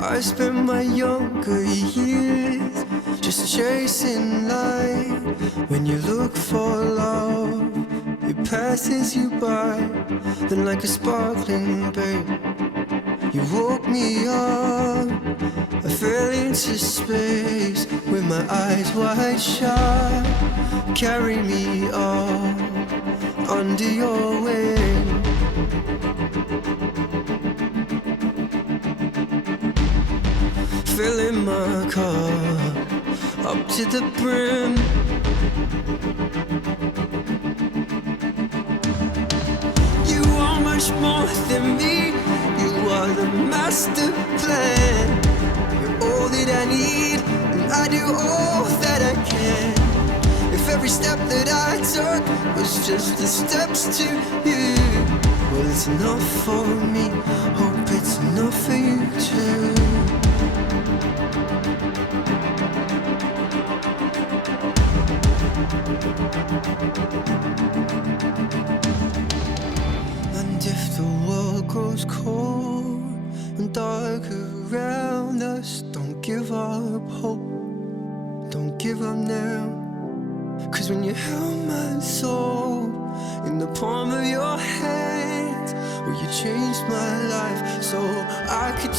I spent my younger years just chasing light. When you look for love, it passes you by. Then like a sparkling babe, you woke me up. I fell into space with my eyes wide shut. Carry me up under your wing. Filling my cup up to the brim. You are much more than me. You are the master plan. You're all that I need, and I do all that I can. If every step that I took was just the steps to you, well, it's enough for me. Hope it's enough for you too. And if the world grows cold and dark around us, don't give up hope, don't give up now. 'Cause when you held my soul in the palm of your hand, well, you changed my life so I could